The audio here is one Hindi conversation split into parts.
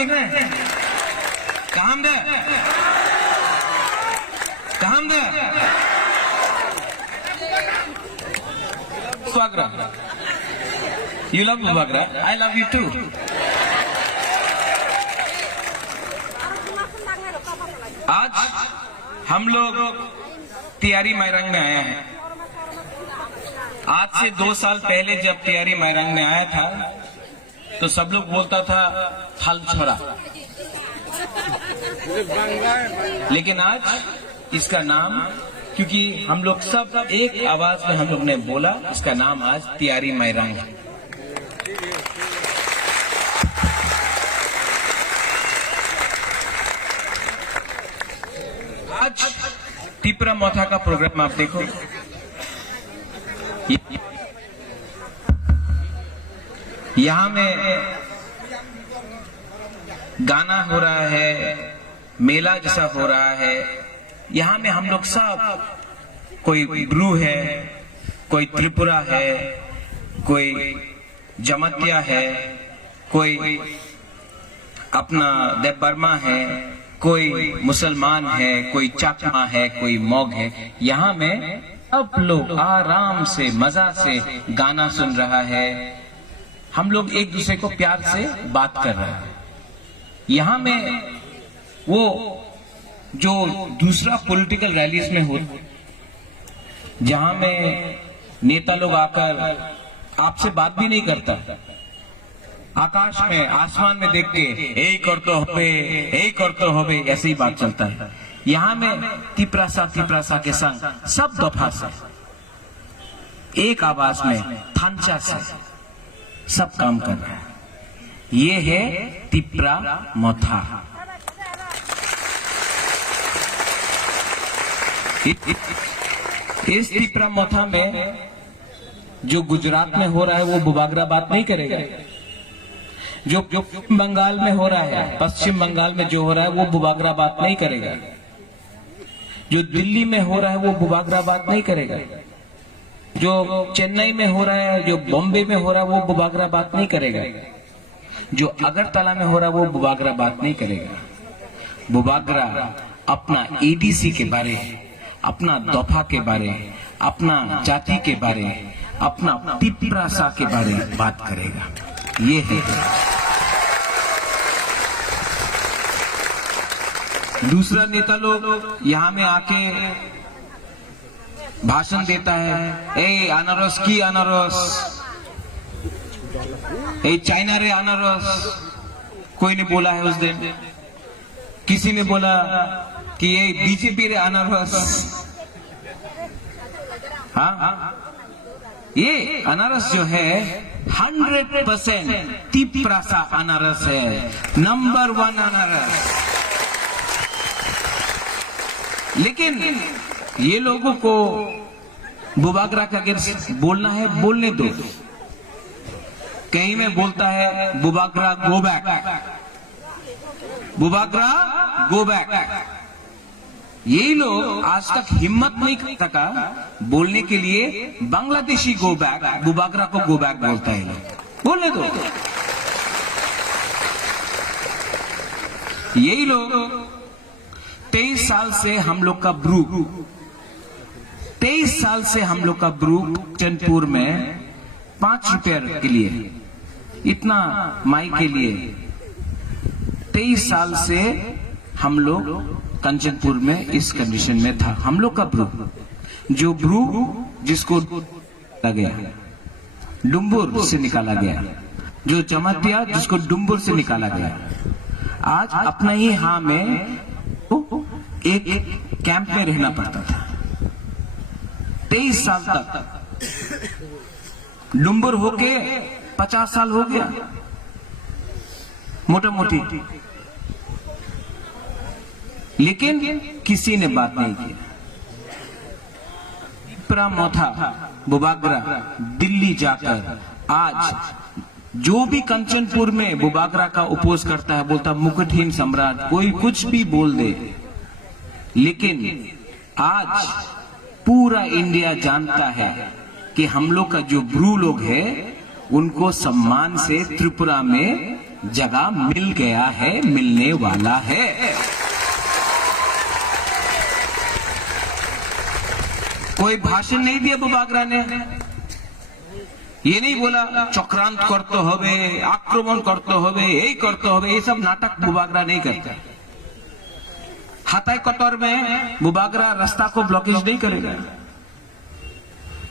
देख रहे हैं? काम दे, काम दे। Bubagra, you love Bubagra. I love you too. आज हम लोग तियारी मैरंग में आए हैं। आज से 2 साल पहले जब तियारी मैरंग में आया था तो सब लोग बोलता था हल छोड़ा, लेकिन आज इसका नाम, क्योंकि हम लोग सब एक आवाज में हम लोग ने बोला, इसका नाम आज तियारी मैरंग है। आज तिपरा मोथा का प्रोग्राम आप देखो, यहाँ में गाना हो रहा है, मेला जैसा हो रहा है। यहाँ में हम लोग सब, कोई ब्रू है, कोई त्रिपुरा है, कोई जमतिया है, कोई अपना देव बर्मा है, कोई मुसलमान है, कोई चाकमा है, कोई मौग है। यहाँ में सब लोग आराम से मजा से गाना सुन रहा है। हम लोग एक दूसरे को प्यार से बात कर रहे हैं। यहाँ में वो जो दूसरा पॉलिटिकल रैलीज में हो, जहां में नेता लोग आकर आपसे बात भी नहीं करता, आकाश में आसमान में देख के यही कर तो होबे ऐसे ही बात चलता है। यहाँ में तिपरासा के संग सब दफा से एक आवाज में थांचा से सब काम कर रहा है। ये है तिपरा मोथा। इस तिपरा मोथा में जो गुजरात में हो रहा है वो बुबागरा बात नहीं करेगा। जो बंगाल में हो रहा है, पश्चिम बंगाल में जो हो रहा है वो बुबागरा बात नहीं करेगा। जो दिल्ली में हो रहा है वो बुबागरा बात नहीं करेगा। जो चेन्नई में हो रहा है, जो बॉम्बे में हो रहा है वो बुबागरा बात नहीं करेगा। जो अगरतला में हो रहा है वो बुबागरा बात नहीं करेगा। बुबागरा अपना एडीसी के बारे, अपना दफा के बारे, अपना जाति के बारे, अपना तिपरासा के बारे में बात करेगा। ये है। दूसरा नेता लोग यहाँ में आके भाषण देता है, ए अनारस की अनारस, ए चाइना रे अनारस। कोई ने बोला है उस दिन, किसी ने बोला कि ये बीजेपी रे अनारस। हाँ, ये अनारस जो है 100% तिपरासा अनारस है, नंबर 1 अनारस। लेकिन ये लोगों को बुबागरा का अगर बोलना है बोलने दो। कहीं में बोलता है Bubagra go back, Bubagra go back. यही लोग आज तक हिम्मत नहीं सका बोलने के लिए बांग्लादेशी गो बैक, बुबागरा को गो बैक बोलता है। बोलने दो। यही लोग 23 साल से हम लोग का ब्रू, 23 साल से हम लोग का ब्रू चंदपुर में 5 रुपये के लिए, इतना माई के लिए 23 साल से हम लोग कंचनपुर में इस कंडीशन में था। हम लोग का ब्रू, जो ब्रू जिसको गया डुम्बुर से निकाला गया, जो जमतिया जिसको डुम्बुर से निकाला गया, आज अपना ही हाँ में एक कैंप में रहना पड़ता था। 23 साल तक डुम्बुर होके 50 साल हो गया मोटा मोटी, लेकिन किसी ने बात नहीं की। तिपरा मोथा बुबागरा दिल्ली जाकर आज जो भी कंचनपुर में बुबागरा का उपोज करता है, बोलता मुकुटहीन सम्राट, कोई कुछ भी बोल दे, लेकिन आज पूरा इंडिया जानता है कि हम लोग का जो ब्रू लोग है उनको सम्मान से त्रिपुरा में जगह मिल गया है, मिलने वाला है। कोई भाषण नहीं दिया बुबागरा ने, ये नहीं बोला चक्रांत करते होवे, आक्रमण करते होवे, यही करते होवे, ये सब नाटक बुबागरा नहीं करता। हाथाई कतर में बुबागरा रास्ता को ब्लॉकेज नहीं करेगा,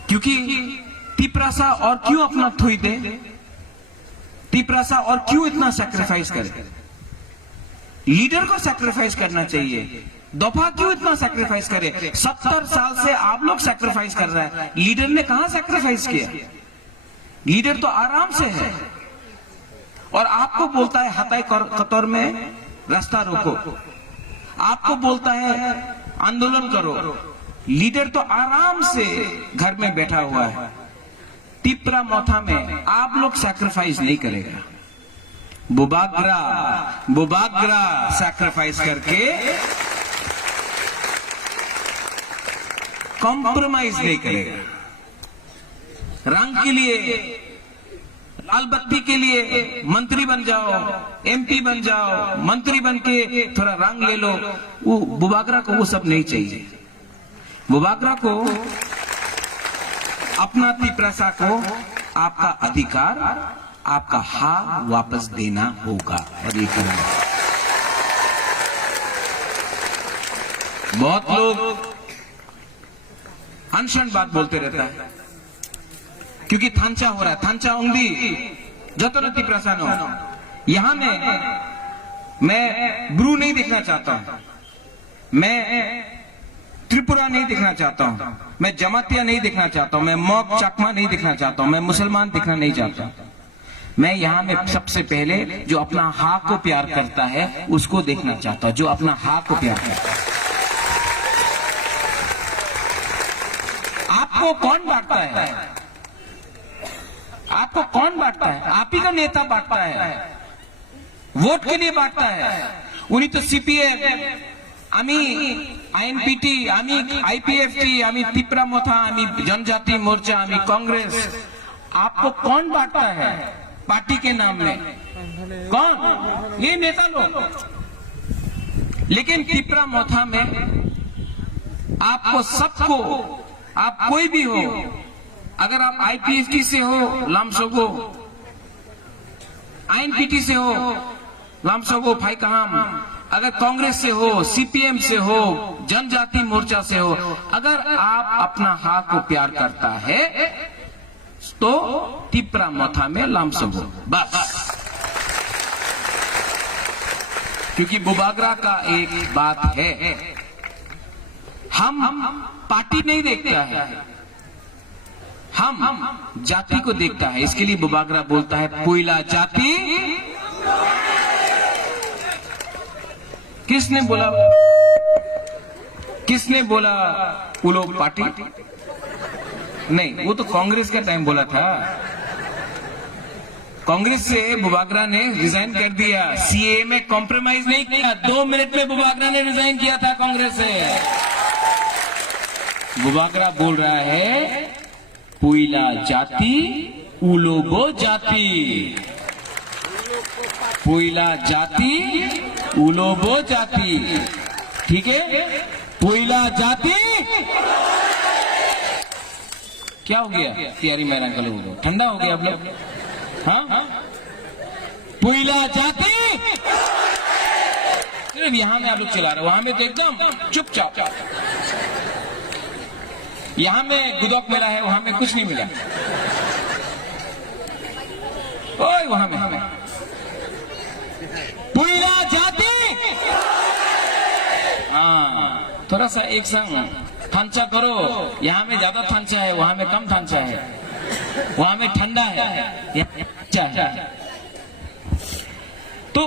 क्योंकि तिपरासा और क्यों अपना थोई दे, तिपरासा और क्यों इतना सैक्रिफाइस करे। लीडर को सैक्रिफाइस करना चाहिए, दफा क्यों इतना सैक्रिफाइस करे। 70 साल से आप लोग सैक्रिफाइस कर रहे हैं, लीडर ने कहां सैक्रिफाइस किया। लीडर तो आराम से है और आपको बोलता है हताई कतर में रास्ता रोको, आपको बोलता है आंदोलन करो। लीडर तो आराम से घर में बैठा हुआ है। तिपरा मोथा में आप लोग सैक्रिफाइस नहीं करेगा। बुबागरा सैक्रिफाइस करके कॉम्प्रोमाइज नहीं करेगा। रंग के लिए, लाल बत्ती के लिए मंत्री बन जाओ, एमपी बन जाओ, मंत्री बन के थोड़ा रंग ले लो, वो बुबागरा को वो सब नहीं चाहिए। बुबागरा को अपना तिपरासा को आपका अधिकार, आपका हाँ वापस देना होगा और ये करना। बहुत लोग अनशन बात बोलते रहता है, क्योंकि थांचा हो रहा है, थांचा उंगली जतन तिपरासा नो। यहां मैं ब्रू नहीं देखना चाहता हूं, मैं त्रिपुरा नहीं देखना चाहता हूं, मैं जमातिया नहीं देखना चाहता हूं, मैं मॉक चकमा नहीं देखना चाहता हूं, मैं मुसलमान देखना नहीं चाहता। मैं यहां में सबसे पहले जो अपना हाँ को प्यार करता है उसको देखना चाहता हूं, जो अपना हाँ को प्यार करता है। आपको कौन बांटता है? आपको कौन बांटता है? आप ही का नेता बांटता है, वोट के लिए बांटता है। उन्हीं तो सीपीएम, आमी आईएनपीटी, आमी आईपीएफटी, आमी तिपरा मोथा, आमी जनजाति मोर्चा, आमी कांग्रेस। आपको कौन बांटता है पार्टी के नाम में? कौन? ये नेता लोग। लेकिन तिपरा मोथा में आपको सबको, आप कोई भी हो, अगर आप आईपीएफटी से हो लामसोगो, आईएनपीटी से हो लामसोगो फाइकाम, अगर कांग्रेस से हो, सीपीएम से हो, जनजाति मोर्चा से हो, अगर आप अपना हाँ को प्यार करता है तो तिपरा मोथा में लामसोगो बस। क्योंकि बुबागरा का एक बात है, हम पार्टी नहीं देखता है, हम जाति को देखता है। इसके लिए बुबागरा बोलता है पुइला जाति। किसने बोला? किसने बोला वो लोग पार्टी? नहीं, वो तो कांग्रेस का टाइम बोला था। कांग्रेस से बुबागरा ने रिजाइन कर दिया, सीए में कॉम्प्रोमाइज नहीं किया। 2 मिनट में बुबागरा ने रिजाइन किया था कांग्रेस से। बुबागरा बोल रहा है पुइला जाति उलोगो जाति, पुइला जाति उलोगो जाति। ठीक है, पुइला जाति। क्या हो गया तियारी मैदान का लोगों को? ठंडा हो गया आप लोग? हाँ, पुइला जाति सिर्फ यहां में आप लोग चला रहे, वहां में तो एकदम चुपचाप। यहां में गुदौक मिला है, वहां में कुछ नहीं मिला। ओए वहां में पुइला जाति। हाँ, थोड़ा सा एक संग थांचा करो। यहाँ में ज्यादा थांचा है, वहां में कम थांचा है, वहां में ठंडा है, यहाँ अच्छा है। तो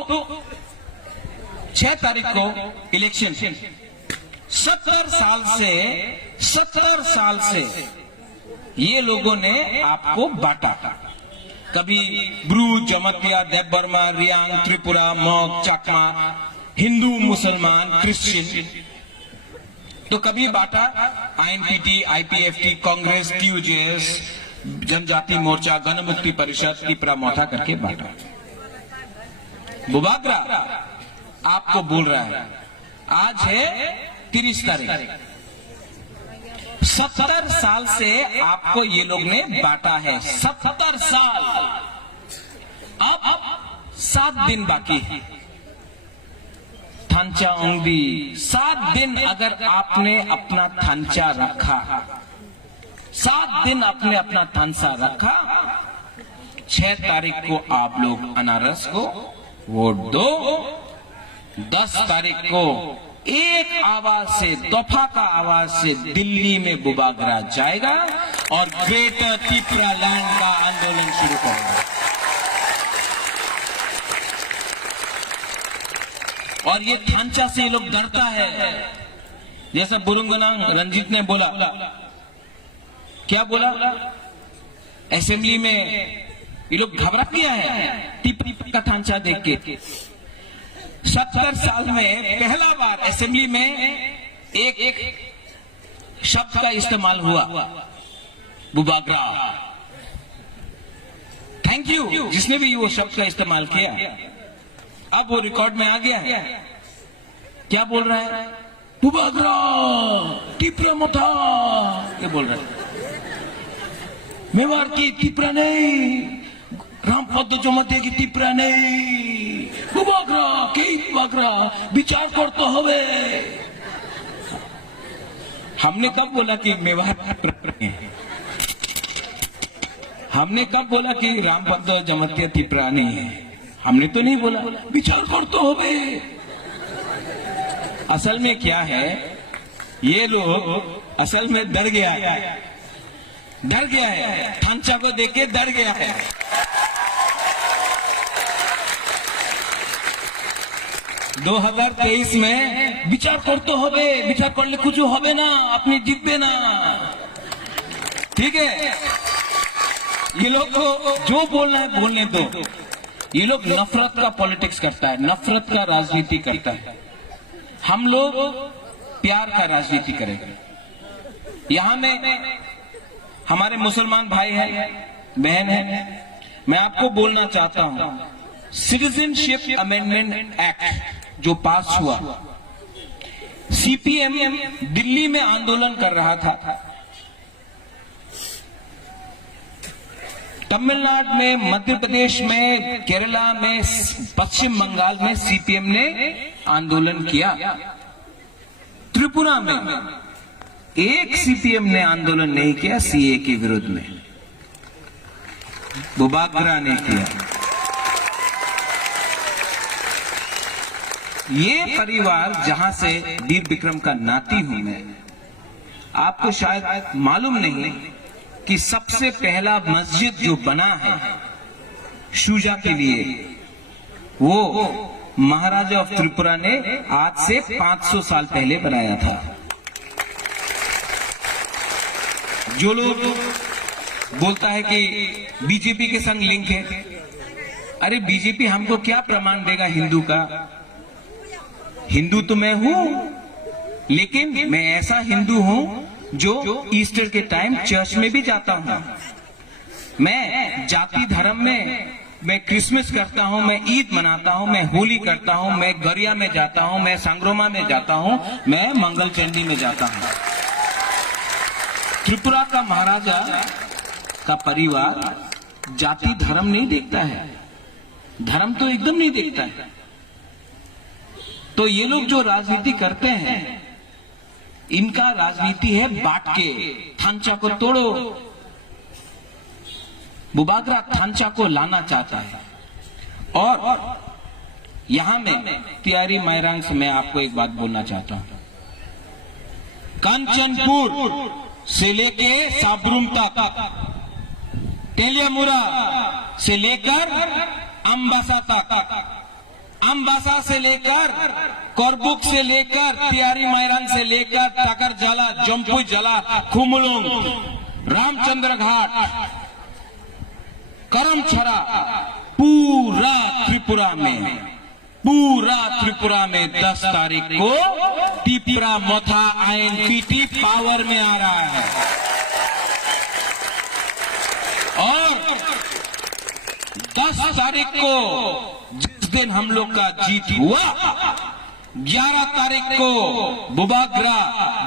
6 तारीख को इलेक्शन। 70 साल से ये लोगों ने आपको बांटा। कभी ब्रू, जमातिया, देवबर्मा, रियांग, त्रिपुरा, मॉक, चकमा, हिंदू, मुसलमान, क्रिश्चियन। तो कभी बांटा आईएनपीटी, आईपीएफटी, कांग्रेस, टीयूजेएस, जनजाति मोर्चा, गण मुक्ति परिषद, तिपरा मोथा करके बांटा। बुबागरा आपको बोल रहा है, आज है 30 तारीख, 70 साल से आपको ये लोग ने बांटा है, 70 साल। अब 7 दिन बाकी है, थांचा ओंगदी 7 दिन अगर आपने अपना थांचा रखा, 7 दिन आपने अपना थांचा रखा, 6 तारीख को आप लोग अनारस को वोट दो, 10 तारीख को एक आवाज से, दफा का आवाज से दिल्ली में बुबागरा जाएगा और ग्रेटर त्रिपुरा लैंड का आंदोलन शुरू करेगा। और ये थांचा से ये लोग डरता है, जैसा बुरुंगनांग रंजीत ने बोला, क्या बोला, असेंबली में ये लोग घबरा गया है टिप का थांचा देख के। 70 साल में पहला बार असेंबली में एक शब्द का इस्तेमाल हुआ, बुबागरा। थैंक यू जिसने भी वो शब्द का इस्तेमाल किया। अब वो रिकॉर्ड में आ गया है, क्या बोल रहा है, बुबागरा टिपरा मोथा, ये बोल रहा है। मेवाड़ की टिपरा नहीं, रामपद जमाते की टिपरा नहीं, बुबागरा के बुबागरा विचार कर तो हवे। हमने कब बोला कि मेवाड़, हमने कब बोला कि रामपद जमाते टिपरा नहीं है? हमने तो नहीं बोला, विचार कर तो हवे। असल में क्या है, ये लोग असल में डर गया है, डर गया है, थांचा को देख के डर गया है। दो 2023 में विचार कर तो हवे, विचार करले कुछ हवे ना, अपनी जितबे ना, ठीक है। ये लोग को जो बोलना है बोलने दो। ये लोग नफरत का पॉलिटिक्स करता है, नफरत का राजनीति करता है। हम लोग प्यार का राजनीति करेंगे। यहां में हमारे मुसलमान भाई हैं, बहन हैं, मैं आपको बोलना चाहता हूं, सिटीजनशिप अमेंडमेंट एक्ट जो पास हुआ, सीपीएम दिल्ली में आंदोलन कर रहा था, तमिलनाडु में, मध्य प्रदेश में, केरला में, पश्चिम बंगाल में सीपीएम ने आंदोलन किया। त्रिपुरा में एक सीपीएम ने आंदोलन नहीं किया सीए के विरोध में, बुबागरा ने किया। ये परिवार जहां से वीर विक्रम का नाती हूं मैं, आपको शायद मालूम नहीं कि सबसे पहला मस्जिद जो बना है शुजा के लिए, वो महाराजा ऑफ त्रिपुरा ने आज से 500 साल पहले बनाया था। जो लोग बोलता है कि बीजेपी के संग लिंक है, अरे बीजेपी हमको क्या प्रमाण देगा हिंदू का? हिंदू तो मैं हूं, लेकिन मैं ऐसा हिंदू हूं जो ईस्टर के टाइम चर्च में भी जाता हूं। मैं जाति धर्म में, मैं क्रिसमस करता हूं, मैं ईद मनाता हूं, मैं होली करता हूं, मैं गरिया में जाता हूं, मैं संग्रोमा में जाता हूं, मैं मंगल चंडी में जाता हूं। त्रिपुरा का महाराजा का परिवार जाति धर्म नहीं देखता है, धर्म तो एकदम नहीं देखता है। तो ये लोग जो राजनीति करते हैं, इनका राजनीति है बांट के, थांचा को तोड़ो। बुबागरा थांचा को लाना चाहता है। और यहां में तियारी मैरांग से मैं आपको एक बात बोलना चाहता हूं, कंचनपुर से लेके साबरूम तक, तेलियामुरा से लेकर अम्बासा तक, अम्बासा से लेकर कोरबुक से लेकर तियारी मैरान से लेकर टाकर जला, जम्पू जला, खुमलुंग, रामचंद्र घाट, करमछरा, पूरा त्रिपुरा में 10 तारीख को टिपरा मोथा आईएनपीटी पावर में आ रहा है। और 10 तारीख को जिस दिन हम लोग का जीत हुआ। 11 तारीख को बुबागरा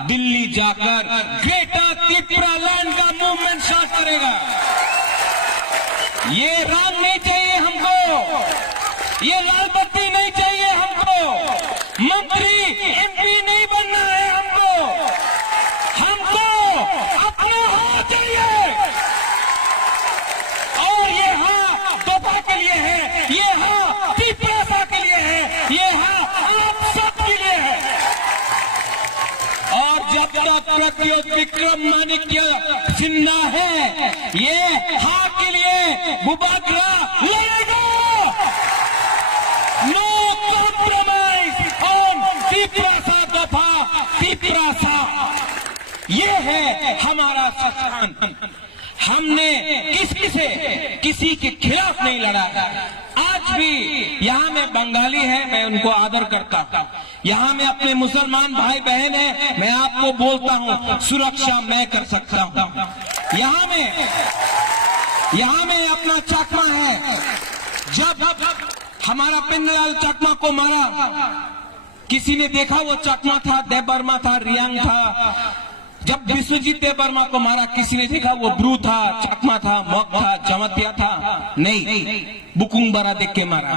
दिल्ली जाकर ग्रेटर त्रिपुरा लैंड का मूवमेंट स्टार्ट करेगा। ये राम नहीं चाहिए हमको, ये लाल बत्ती नहीं चाहिए हमको, मंत्री एमपी नहीं बनना है हमको, हमको अपना हाथ चाहिए। और ये हाँ दोपा के लिए है, ये हाँ त्रिपुरा के लिए है, ये हाँ आप सब के लिए है। और जब तक प्रत्युत विक्रम माणिक्य जिंदा है, ये हाँ के लिए बुबागरा लड़ेगा। नो कॉम्प्रोमाइज ऑन त्रिपुरा दफा त्रिपुरा। ये है हमारा सिद्धांत। हमने किसी के खिलाफ नहीं लड़ा। आज भी यहाँ में बंगाली है, मैं उनको आदर करता हूँ। यहाँ में अपने मुसलमान भाई बहन है, मैं आपको बोलता हूँ सुरक्षा मैं कर सकता हूँ। यहाँ में अपना चकमा है। जब हमारा पिंडलाल चकमा को मारा, किसी ने देखा वो चकमा था, देबबर्मा था, रियांग था। जब विश्वजीत देबबर्मा को मारा, किसी ने देखा वो ब्रू था, चकमा था, मग था, जमतिया था? नहीं, बुकुंग देख के मारा।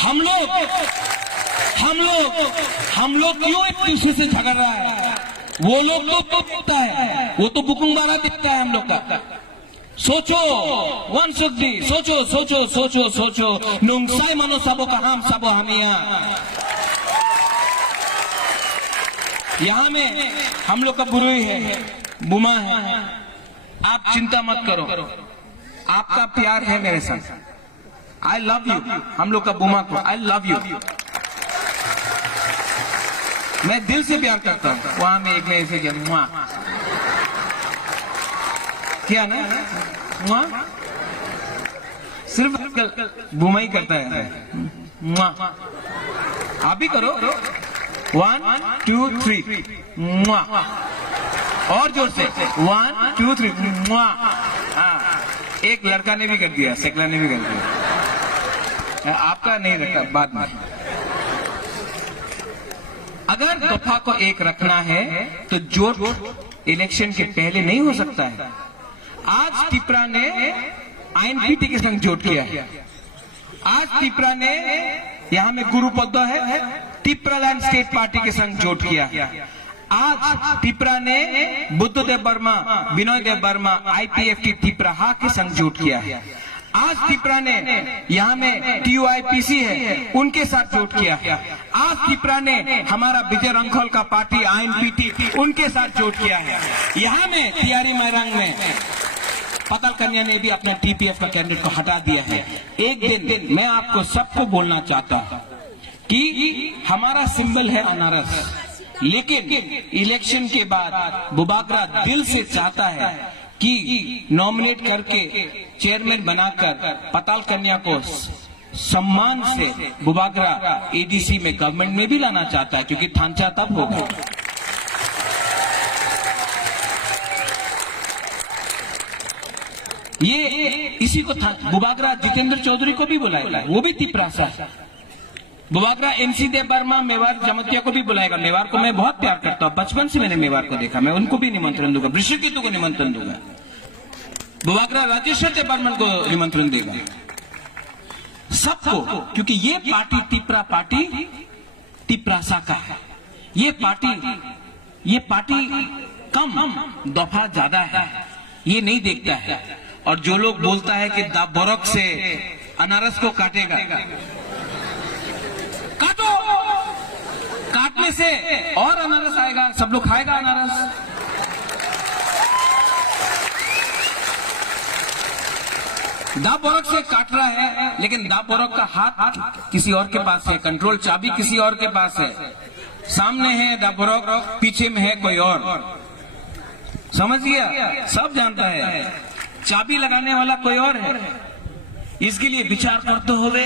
हम लोग क्यों एक दूसरे से झगड़ रहा है? वो लोग तो दिखता है, वो तो बुकुंग बारा दिखता है हम लोग का। सोचो वंशुद्धि, सोचो नुंगसाई मनो सबो का हम सबो हमिया। यहाँ में हम लोग का बुरुई है, बुमा है। आप चिंता मत करो, आपका प्यार है मेरे साथ। I love you. हम लोग का बुमा को आई लव यू, मैं दिल से प्यार करता हूँ। वहां में एक ने ऐसे किया ना, वहां सिर्फ बुमा ही करता है। आप भी करो। 1 2 3 और जोर से 1 2 3। एक लड़का ने भी कर दिया, सेकला ने भी कर दिया। आपका नहीं रखा बाद में। अगर दफा को एक रखना है तो जोट इलेक्शन के पहले नहीं हो सकता है। आज त्रिपुरा ने आईएनपीटी के संग जोट किया है। आज त्रिपुरा ने, यहाँ में गुरु पद्मा है, त्रिपुरा लैंड स्टेट पार्टी के संग जोट किया। आज त्रिपुरा ने बुद्ध देबबर्मा, विनय देबबर्मा, आईपीएफटी त्रिपुरा के संग जोट किया है। आज त्रिपुरा ने यहाँ में टीयूआईपीसी है, उनके साथ जोट किया। आज त्रिपुरा ने हमारा विजय रंखोल का पार्टी आईएनपीटी, उनके साथ जोट किया है। यहाँ में तियारी मैरंग में पताल कन्या ने भी अपने टीपीएफ का कैंडिडेट को हटा दिया है। एक दिन मैं आपको सबको बोलना चाहता हूँ कि हमारा सिंबल है अनारस, लेकिन इलेक्शन के बाद बुबागरा दिल से चाहता है कि नॉमिनेट करके चेयरमैन बनाकर पताल कन्या को सम्मान से बुबागरा एडीसी में गवर्नमेंट में भी लाना चाहता है, क्योंकि थानचा तब होगा। ये इसी को बुबागरा जितेंद्र चौधरी को भी बुलाएगा, वो भी त्रिपुरा से। बुबागरा एनसी देबबर्मा, मेवाड़ जमतिया को भी बुलाएगा। मेवाड़ को मैं बहुत प्यार करता हूँ, बचपन से मैंने मेवाड़ को देखा, मैं उनको भी निमंत्रण दूंगा। वृषकेतु को निमंत्रण दूंगा। बुबागरा राजेश्वर देबबर्मन को निमंत्रण देगा, सबको, क्योंकि ये पार्टी त्रिपुरा पार्टी त्रिपुरासा का है। ये पार्टी कम दफा ज्यादा है, ये नहीं देखता है। और जो लोग बोलता है कि दाबोरक से अनारस को काटेगा, काटो, काटने से और अनारस आएगा, सब लोग खाएगा अनारस। दाबोरक से काट रहा है, लेकिन दाबोरक का हाथ किसी और के पास है, कंट्रोल चाबी किसी और के पास है। सामने है दाबोरक, पीछे में है कोई और। समझ गया? सब जानता है चाबी लगाने वाला कोई और है। इसके लिए विचार करते होवे,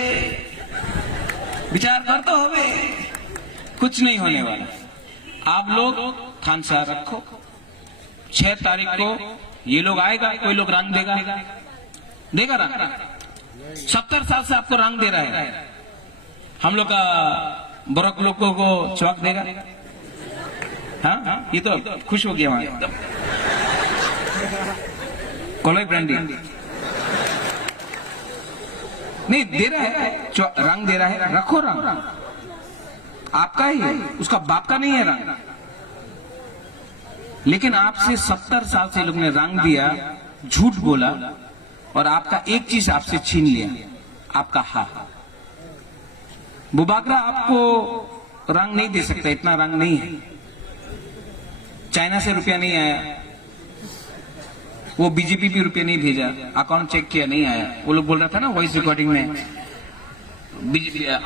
कुछ नहीं होने वाला। आप लोग खानसा रखो। 6 तारीख को ये लोग आएगा, कोई लोग रंग देगा रंग। 70 साल से आपको रंग दे रहा है, हम लोग का बरक लोगों को चौक देगा। हाँ, ये तो खुश हो गया वहां एकदम। कोलाई ब्रांडी नहीं दे रहा है, रंग दे रहा है, रखो रंग, आपका ही है, उसका बाप का नहीं है रंग। लेकिन आपसे 70 साल से लोग ने रंग दिया, झूठ बोला और आपका एक चीज आपसे छीन लिया, आपका हाथ। बुबागरा आपको रंग नहीं दे सकता, इतना रंग नहीं है। चाइना से रुपया नहीं आया, वो बीजेपी भी रुपया नहीं भेजा, अकाउंट चेक किया नहीं आया। वो लोग बोल रहा था ना वॉइस रिकॉर्डिंग में,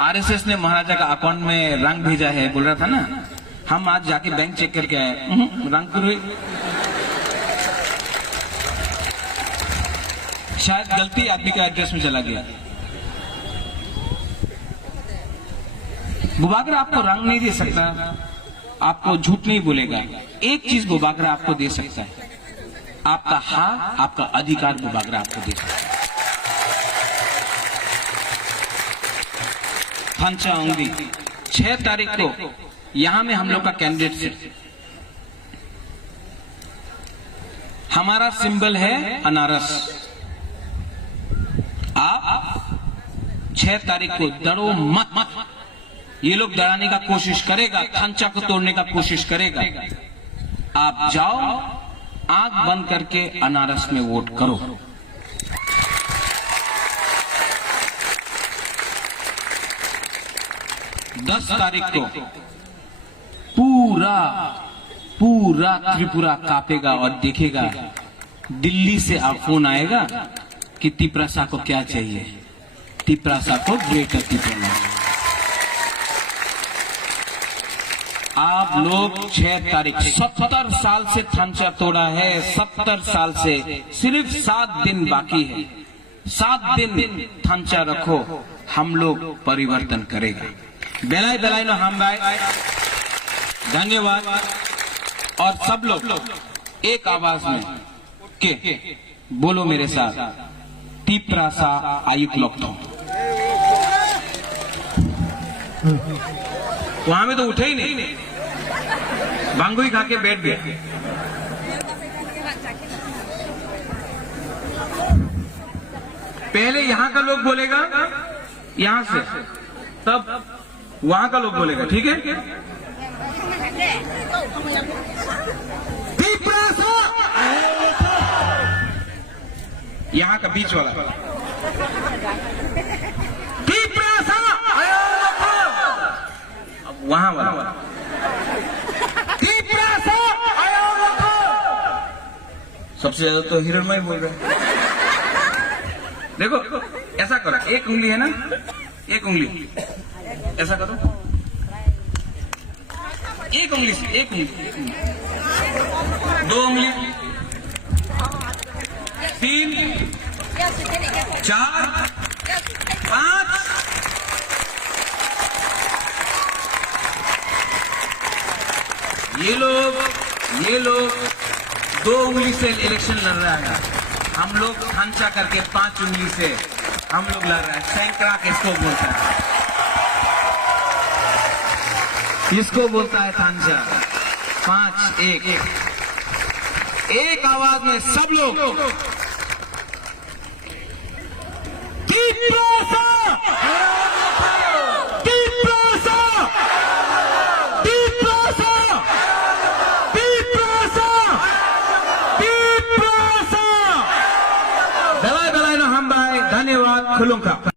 आरएसएस ने महाराजा का अकाउंट में रंग भेजा है, बोल रहा था ना। हम आज जाके बैंक चेक करके आए, रंग तो शायद गलती आदमी का एड्रेस में चला गया। बुबागरा आपको रंग नहीं दे सकता, आपको झूठ नहीं बोलेगा। एक चीज बुबागरा आपको दे सकता है, आपका हाथ, आपका अधिकार बुबागरा आपको दे सकता है। थांचा ओंगदी 6 तारीख को यहां में हम लोग का कैंडिडेट है। हमारा सिंबल है अनारस। आप 6 तारीख को डरो मत। ये लोग डराने का कोशिश करेगा, थांचा को तोड़ने का कोशिश करेगा। आप जाओ, आंख बंद करके अनारस में वोट करो। दस तारीख को पूरा त्रिपुरा कांपेगा और देखेगा, दिल्ली से आप फोन आएगा कि तिपरासा को क्या चाहिए, तिपरासा को ग्रेटर तिपरा। आप लोग 6 तारीख 70 साल से थांचा तोड़ा है, 70 साल से सिर्फ 7 दिन बाकी है। 7 दिन थांचा रखो, हम लोग परिवर्तन करेगा। बेलाई बेलाई नो हम भाई, धन्यवाद। और सब लोग एक आवाज में के बोलो मेरे साथ, तिपरासा आयुक लोकथो। वहां में तो उठे ही नहीं, भांगो ही खा के बैठ गए। पहले यहां का लोग बोलेगा, यहां से, तब वहां का लोग बोलेगा, ठीक है? यहां का बीच वाला अब वहां वाला सबसे ज्यादा तो हिरणमय बोल रहे हैं। देखो ऐसा करो, एक उंगली है ना, एक उंगली ऐसा करो, एक उंगली से, एक उंगली, 2 उंगली, 3, 4, 5। ये लोग 2 उंगली से इलेक्शन लड़ रहा है, हम लोग थांचा करके 5 उंगली से हम लोग लड़ रहे हैं। सैंकड़ा किसको बोलता है? किसको बोलता है थांचा? 5, 1 आवाज में सब लोग धन्यवाद। खुलूंगा।